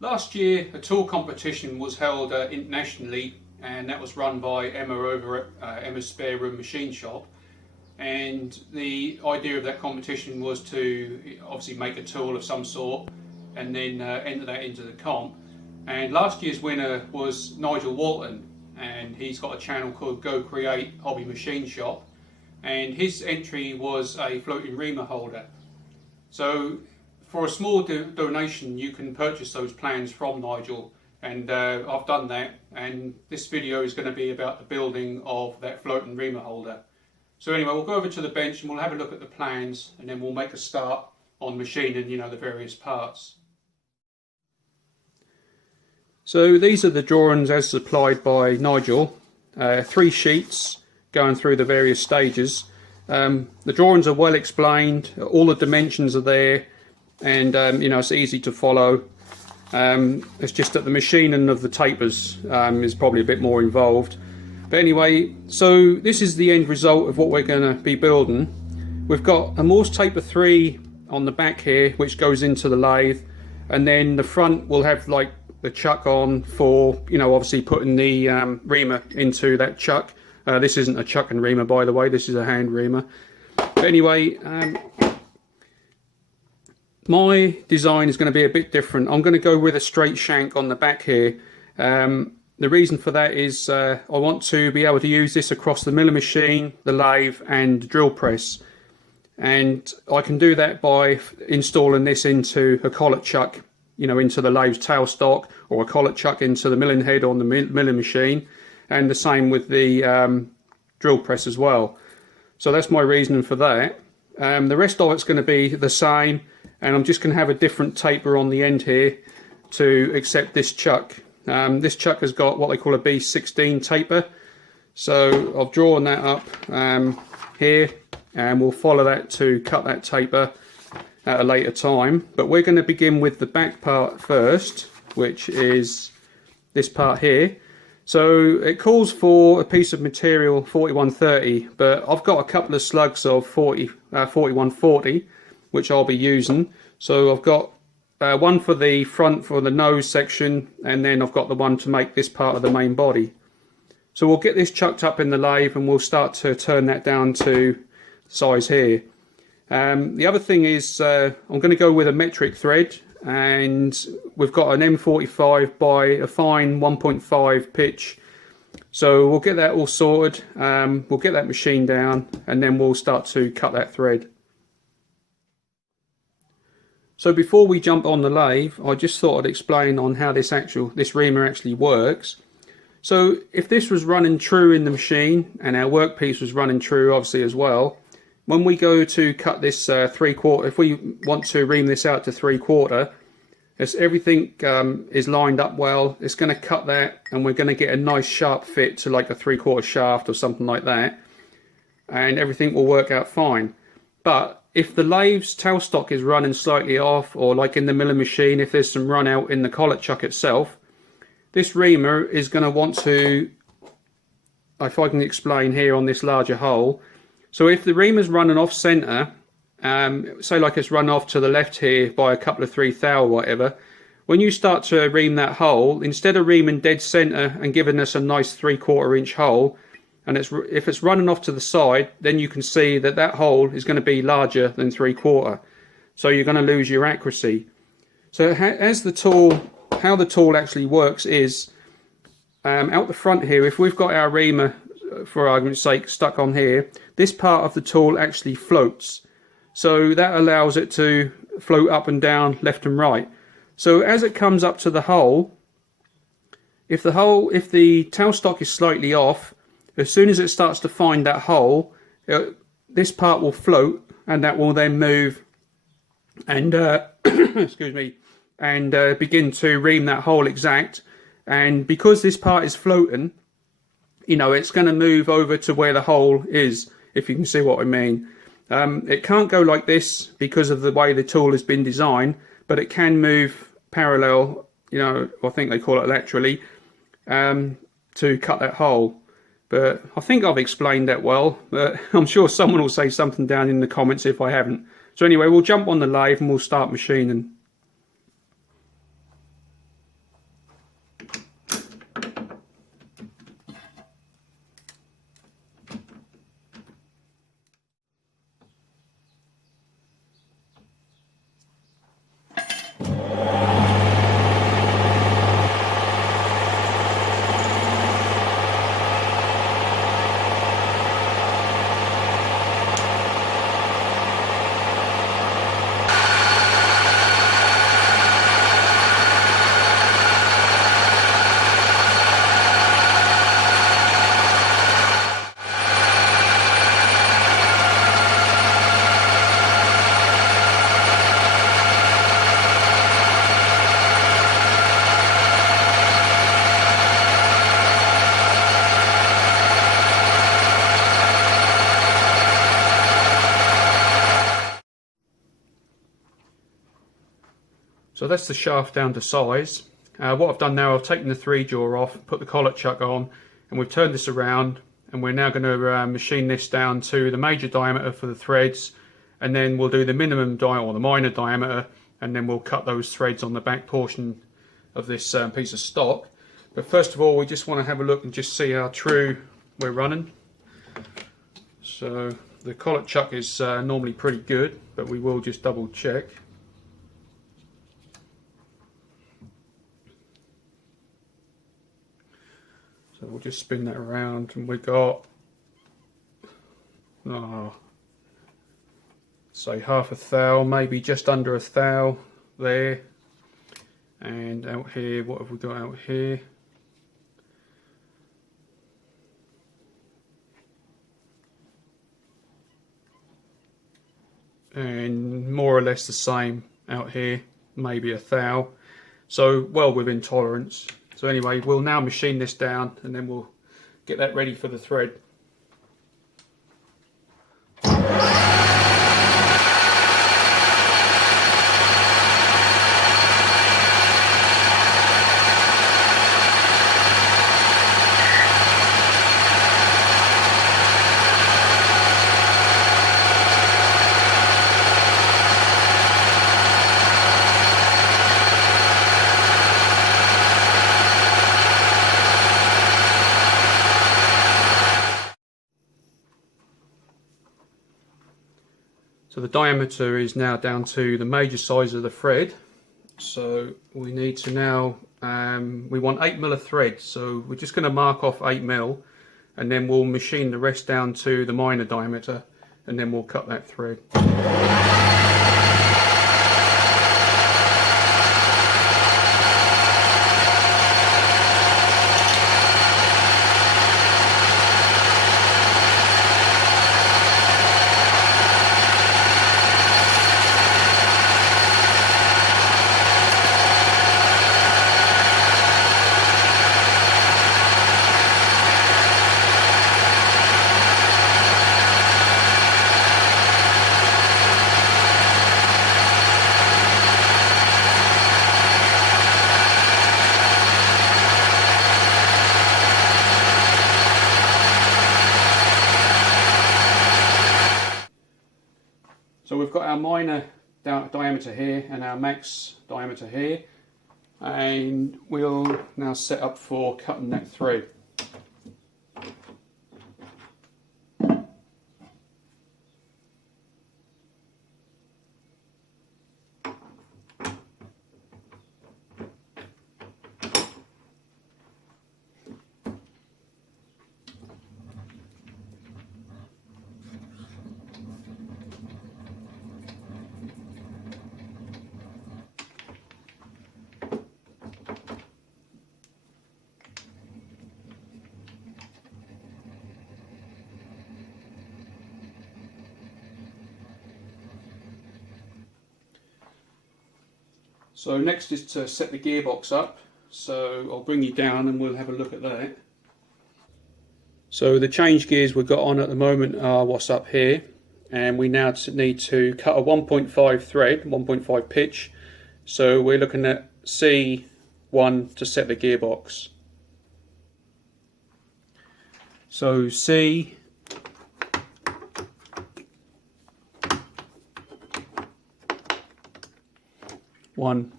Last year, a tool competition was held internationally, and that was run by Emma over at Emma's Spare Room Machine Shop. And the idea of that competition was to obviously make a tool of some sort and then enter that into the comp. And last year's winner was Nigel Walton, and he's got a channel called Go Create Hobby Machine Shop, and his entry was a floating reamer holder. So for a small donation you can purchase those plans from Nigel, and I've done that, and this video is going to be about the building of that floating reamer holder. So anyway, we'll go over to the bench and we'll have a look at the plans, and then we'll make a start on machining, the various parts. So these are the drawings as supplied by Nigel, 3 sheets going through the various stages. The drawings are well explained, all the dimensions are there, and it's easy to follow. It's just that the machining of the tapers is probably a bit more involved. But anyway, so this is the end result of what we're going to be building. We've got a Morse taper 3 on the back here, which goes into the lathe, and then the front will have like the chuck on for, obviously putting the reamer into that chuck. This isn't a chuck and reamer, by the way, this is a hand reamer. But anyway, my design is going to be a bit different. I'm going to go with a straight shank on the back here. The reason for that is I want to be able to use this across the milling machine, the lathe and drill press. And I can do that by installing this into a collet chuck, into the lathe's tailstock, or a collet chuck into the milling head on the milling machine. And the same with the drill press as well. So that's my reasoning for that. The rest of it's going to be the same, and I'm just going to have a different taper on the end here to accept this chuck. This chuck has got what they call a B16 taper, so I've drawn that up here, and we'll follow that to cut that taper at a later time. But we're going to begin with the back part first, which is this part here. So it calls for a piece of material 4130, but I've got a couple of slugs of 4140 which I'll be using. So I've got one for the front, for the nose section, and then I've got the one to make this part of the main body. So we'll get this chucked up in the lathe and we'll start to turn that down to size here. The other thing is I'm going to go with a metric thread, and we've got an M45 by a fine 1.5 pitch. So we'll get that all sorted, we'll get that machine down, and then we'll start to cut that thread. So before we jump on the lathe, I just thought I'd explain on how this reamer actually works. So if this was running true in the machine, and our workpiece was running true obviously as well, when we go to cut this 3/4, if we want to ream this out to 3/4, as everything is lined up well, it's going to cut that, and we're going to get a nice sharp fit to like a 3/4 shaft or something like that, and everything will work out fine. But if the lathe's tailstock is running slightly off, or like in the milling machine, if there's some run out in the collet chuck itself, this reamer is going to want to, if I can explain here on this larger hole, so if the reamer's running off centre, say like it's run off to the left here by a couple of 3 thou or whatever, when you start to ream that hole, instead of reaming dead centre and giving us a nice 3/4 inch hole, and if it's running off to the side, then you can see that that hole is going to be larger than 3/4, so you're going to lose your accuracy. So how the tool actually works is, out the front here, if we've got our reamer, for argument's sake, stuck on here, this part of the tool actually floats. So that allows it to float up and down, left and right. So as it comes up to the hole, if the tailstock is slightly off, as soon as it starts to find that hole, this part will float, and that will then move and excuse me, and begin to ream that hole exact. And because this part is floating, it's going to move over to where the hole is, if you can see what I mean. It can't go like this because of the way the tool has been designed, but it can move parallel, I think they call it laterally, to cut that hole. But I think I've explained that well, but I'm sure someone will say something down in the comments if I haven't. So anyway, we'll jump on the lathe and we'll start machining. So that's the shaft down to size. What I've done now, I've taken the 3-jaw off, put the collet chuck on, and we've turned this around, and we're now going to machine this down to the major diameter for the threads, and then we'll do the minimum diameter or the minor diameter, and then we'll cut those threads on the back portion of this piece of stock. But first of all, we just want to have a look and just see how true we're running. So the collet chuck is normally pretty good, but we will just double check. So we'll just spin that around, and we got, say half a thou, maybe just under a thou there. And out here, what have we got out here? And more or less the same out here, maybe a thou. So well within tolerance. So anyway, we'll now machine this down, and then we'll get that ready for the thread. So the diameter is now down to the major size of the thread. So we need to now, we want 8mm of thread. So we're just going to mark off 8mm, and then we'll machine the rest down to the minor diameter, and then we'll cut that thread. So we've got our minor diameter here and our max diameter here, and we'll now set up for cutting that thread. So next is to set the gearbox up, so I'll bring you down and we'll have a look at that. So the change gears we've got on at the moment are what's up here, and we now need to cut a 1.5 thread, 1.5 pitch, so we're looking at C1 to set the gearbox. So C, one.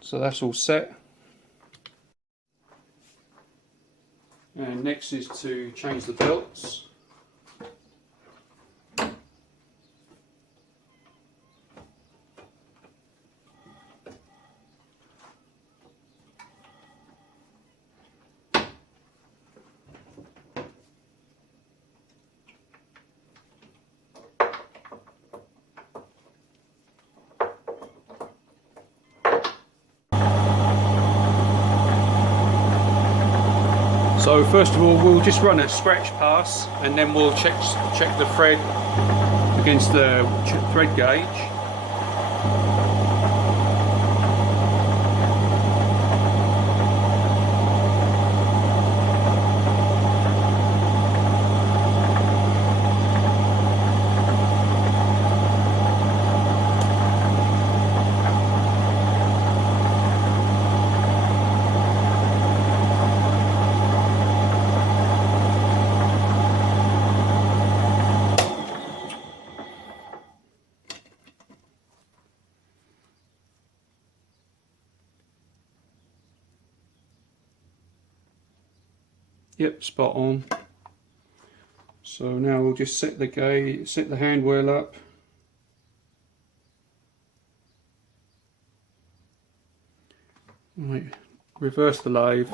So that's all set. And next is to change the belts. So first of all, we'll just run a scratch pass, and then we'll check the thread against the thread gauge. Yep, spot on. So now we'll just set the hand wheel up. Right, reverse the lathe.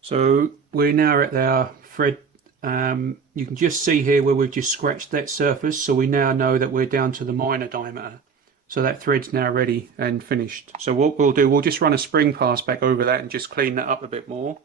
So we're now at our thread. You can just see here where we've just scratched that surface, so we now know that we're down to the minor diameter. So that thread's now ready and finished. So what we'll do, we'll just run a spring pass back over that and just clean that up a bit more.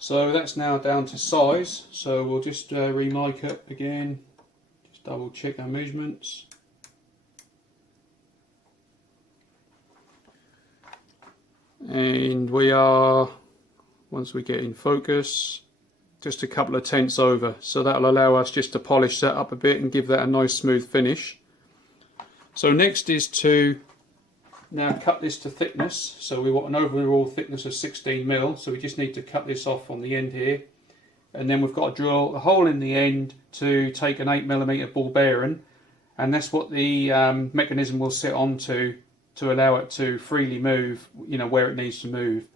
So that's now down to size, so we'll just remake it again, just double check our measurements. And we are, once we get in focus, just a couple of tenths over, so that'll allow us just to polish that up a bit and give that a nice smooth finish. So next is to now cut this to thickness, so we want an overall thickness of 16mm, so we just need to cut this off on the end here, and then we've got to drill a hole in the end to take an 8mm ball bearing, and that's what the mechanism will sit onto to allow it to freely move, you know, where it needs to move.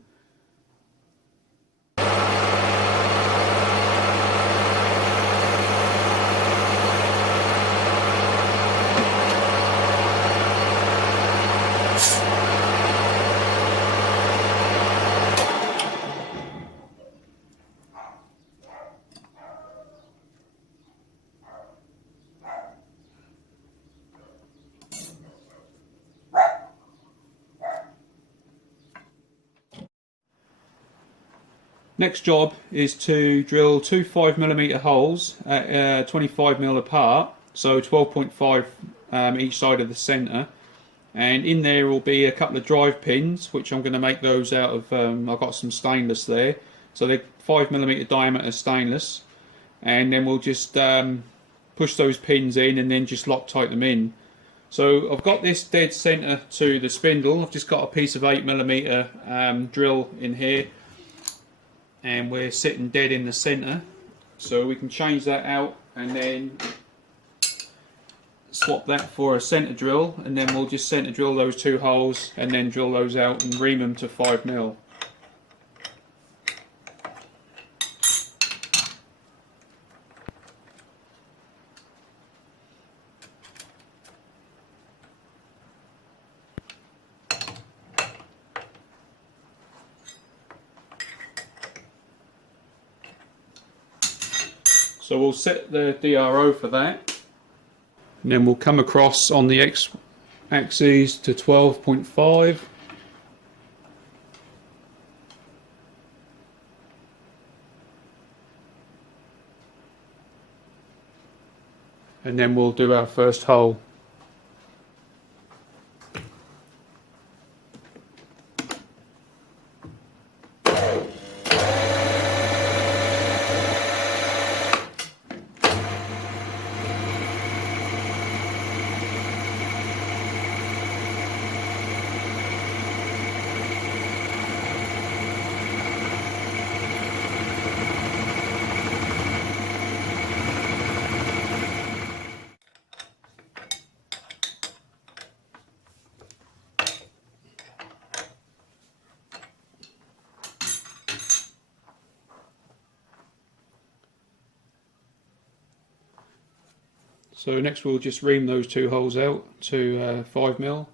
Next job is to drill two 5mm holes at 25mm apart, so 12.5 each side of the centre, and in there will be a couple of drive pins, which I'm going to make those out of, I've got some stainless there, so they're 5mm diameter stainless, and then we'll just push those pins in and then just Loctite them in. So I've got this dead centre to the spindle. I've just got a piece of 8mm drill in here, and we're sitting dead in the centre, so we can change that out and then swap that for a centre drill, and then we'll just centre drill those two holes and then drill those out and ream them to 5mm. So we'll set the DRO for that, and then we'll come across on the X axes to 12.5. And then we'll do our first hole. So next we'll just ream those 2 holes out to 5mm.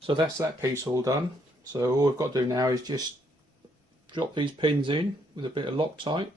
So that's that piece all done. So all we've got to do now is just drop these pins in with a bit of Loctite.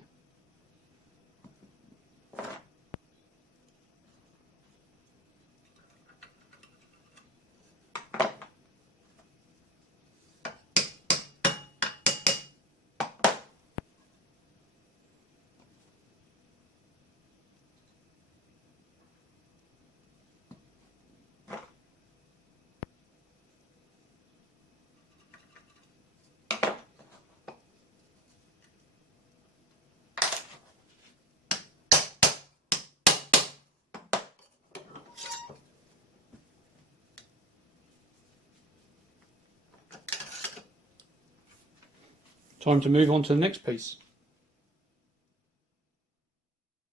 Time to move on to the next piece.